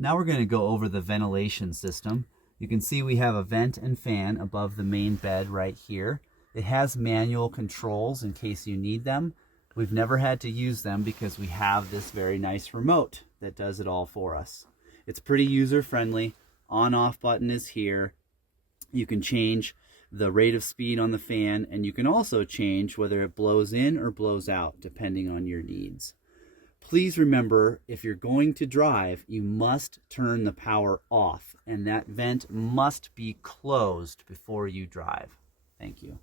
Now we're going to go over the ventilation system. You can see we have a vent and fan above the main bed right here. It has manual controls in case you need them. We've never had to use them because we have this very nice remote that does it all for us. It's pretty user-friendly. On-off button is here. You can change the rate of speed on the fan, and you can also change whether it blows in or blows out depending on your needs. Please remember, if you're going to drive, you must turn the power off, and that vent must be closed before you drive. Thank you.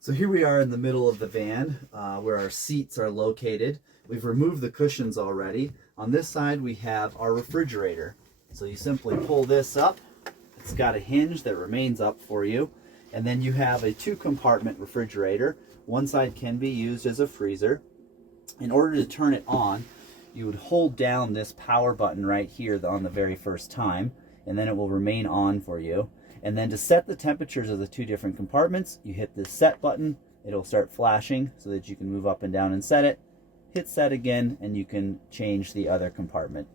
So here we are in the middle of the van where our seats are located. We've removed the cushions already. On this side we have our refrigerator. So you simply pull this up. It's got a hinge that remains up for you. And then you have a 2-compartment refrigerator. One side can be used as a freezer. In order to turn it on, you would hold down this power button right here on the very first time, and then it will remain on for you. And then to set the temperatures of the 2 different compartments, you hit this set button. It'll start flashing so that you can move up and down and set it. Hit set again, and you can change the other compartment.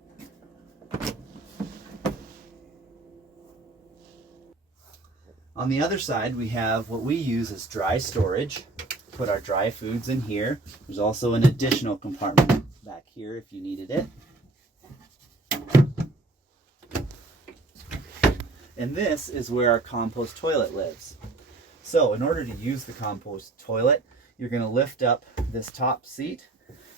On the other side, we have what we use as dry storage. Put our dry foods in here. There's also an additional compartment back here if you needed it. And this is where our compost toilet lives. So in order to use the compost toilet, you're going to lift up this top seat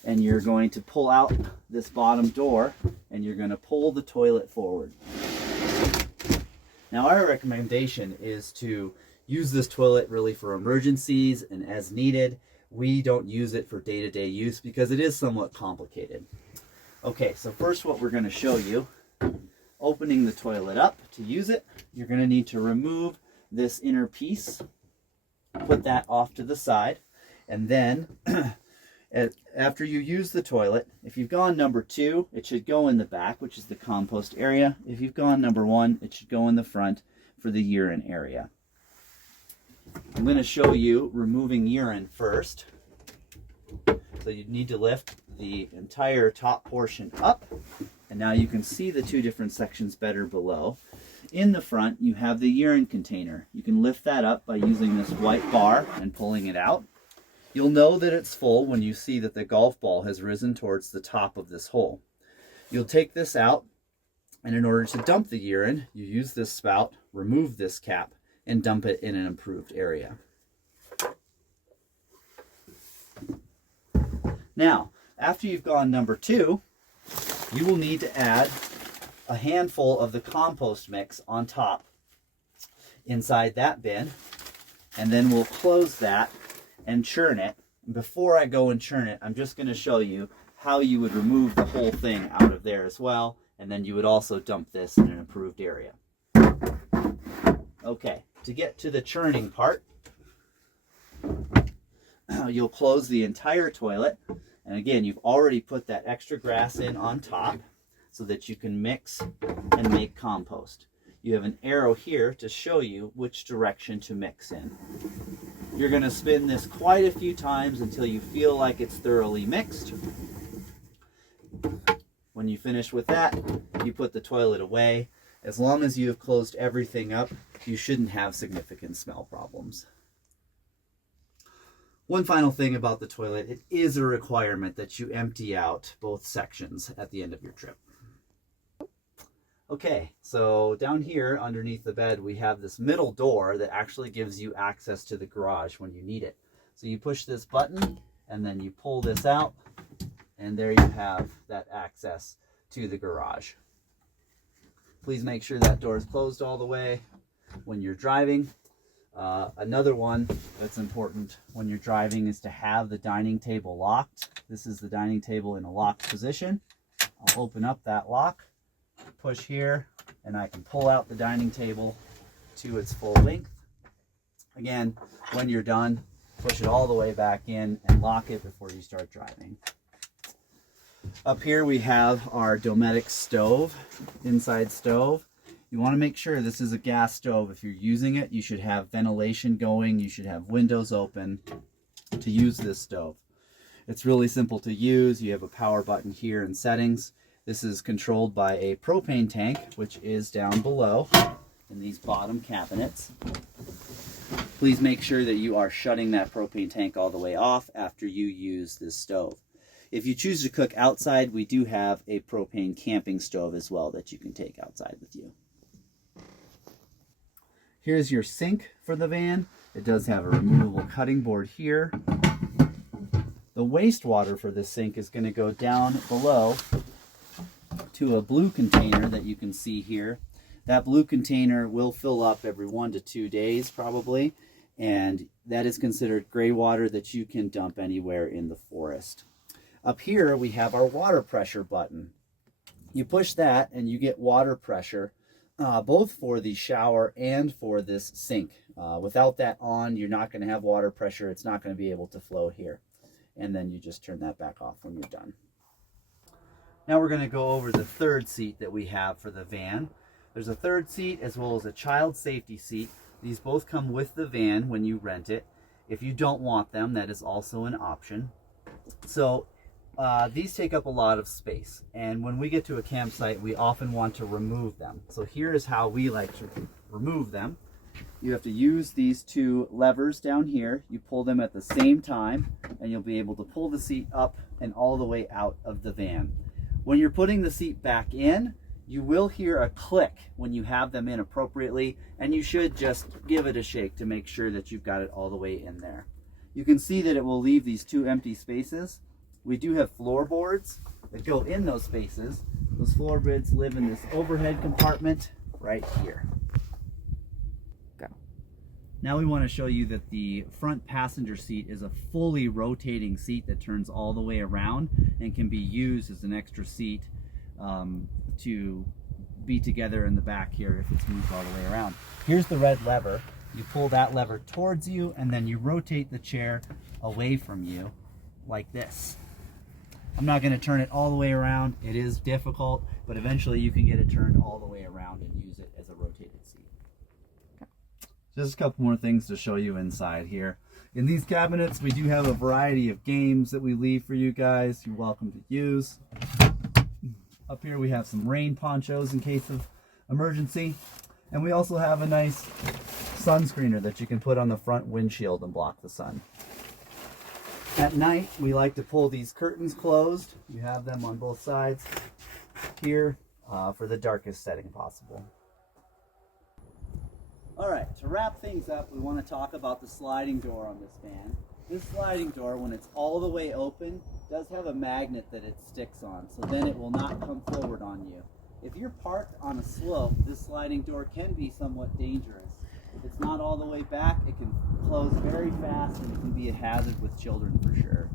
and you're going to pull out this bottom door and you're going to pull the toilet forward. Now our recommendation is to use this toilet really for emergencies and as needed. We don't use it for day-to-day use because it is somewhat complicated. Okay, so first what we're going to show you, opening the toilet up. To use it, you're going to need to remove this inner piece, put that off to the side, and then after you use the toilet, if you've gone number 2, it should go in the back, which is the compost area. If you've gone number 1, it should go in the front for the urine area. I'm going to show you removing urine first. So you need to lift the entire top portion up, and now you can see the 2 different sections better below. In the front, you have the urine container. You can lift that up by using this white bar and pulling it out. You'll know that it's full when you see that the golf ball has risen towards the top of this hole. You'll take this out, and in order to dump the urine, you use this spout, remove this cap, and dump it in an improved area. Now, after you've gone number 2, you will need to add a handful of the compost mix on top inside that bin, and then we'll close that and churn it. Before I go and churn it, I'm just going to show you how you would remove the whole thing out of there as well, and then you would also dump this in an improved area. Okay, to get to the churning part, you'll close the entire toilet, and again, you've already put that extra grass in on top so that you can mix and make compost. You have an arrow here to show you which direction to mix in. You're going to spin this quite a few times until you feel like it's thoroughly mixed. When you finish with that, you put the toilet away. As long as you have closed everything up, you shouldn't have significant smell problems. One final thing about the toilet, it is a requirement that you empty out both sections at the end of your trip. Okay, so down here underneath the bed, we have this middle door that actually gives you access to the garage when you need it. So you push this button and then you pull this out, and there you have that access to the garage. Please make sure that door is closed all the way when you're driving. Another one that's important when you're driving is to have the dining table locked. This is the dining table in a locked position. I'll open up that lock, push here, and I can pull out the dining table to its full length. Again, when you're done, push it all the way back in and lock it before you start driving. Up here we have our Dometic stove, inside stove. You want to make sure this is a gas stove. If you're using it, you should have ventilation going, you should have windows open to use this stove. It's really simple to use. You have a power button here in settings, This is controlled by a propane tank, which is down below in these bottom cabinets. Please make sure that you are shutting that propane tank all the way off after you use this stove. If you choose to cook outside, we do have a propane camping stove as well that you can take outside with you. Here's your sink for the van. It does have a removable cutting board here. The wastewater for this sink is going to go down below to a blue container that you can see here. That blue container will fill up every 1 to 2 days probably, and that is considered gray water that you can dump anywhere in the forest. Up here we have our water pressure button. You push that and you get water pressure both for the shower and for this sink. Without that on, you're not going to have water pressure. It's not going to be able to flow here. And then you just turn that back off when you're done. Now we're going to go over the third seat that we have for the van. There's a third seat as well as a child safety seat. These both come with the van when you rent it. If you don't want them, that is also an option. So these take up a lot of space, and when we get to a campsite, we often want to remove them. So here is how we like to remove them. You have to use these 2 levers down here. You pull them at the same time, and you'll be able to pull the seat up and all the way out of the van. When you're putting the seat back in, you will hear a click when you have them in appropriately, and you should just give it a shake to make sure that you've got it all the way in there. You can see that it will leave these 2 empty spaces. We do have floorboards that go in those spaces. Those floorboards live in this overhead compartment right here. Go. Now we want to show you that the front passenger seat is a fully rotating seat that turns all the way around and can be used as an extra seat to be together in the back here if it's moved all the way around. Here's the red lever. You pull that lever towards you and then you rotate the chair away from you like this. I'm not going to turn it all the way around. It is difficult, but eventually you can get it turned all the way around and use it as a rotated seat. Just a couple more things to show you inside here. In these cabinets, we do have a variety of games that we leave for you guys. You're welcome to use. Up here we have some rain ponchos in case of emergency. And we also have a nice sun screener that you can put on the front windshield and block the sun. At night, we like to pull these curtains closed. You have them on both sides here for the darkest setting possible. All right, to wrap things up, we want to talk about the sliding door on this van. This sliding door, when it's all the way open, does have a magnet that it sticks on, so then it will not come forward on you. If you're parked on a slope, this sliding door can be somewhat dangerous. If it's not all the way back, it can close very fast and it can be a hazard with children for sure.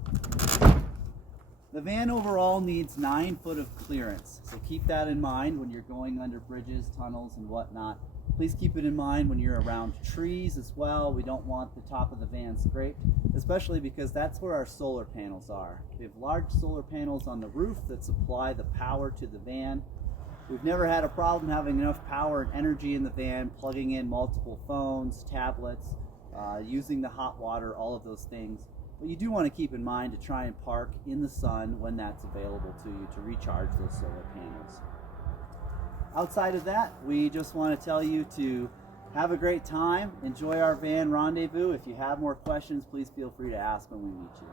The van overall needs 9 foot of clearance, so keep that in mind when you're going under bridges, tunnels, and whatnot. Please keep it in mind when you're around trees as well. We don't want the top of the van scraped, especially because that's where our solar panels are. We have large solar panels on the roof that supply the power to the van. We've never had a problem having enough power and energy in the van, plugging in multiple phones, tablets, using the hot water, all of those things. But you do want to keep in mind to try and park in the sun when that's available to you to recharge those solar panels. Outside of that, we just want to tell you to have a great time, enjoy our van rendezvous. If you have more questions, please feel free to ask when we meet you.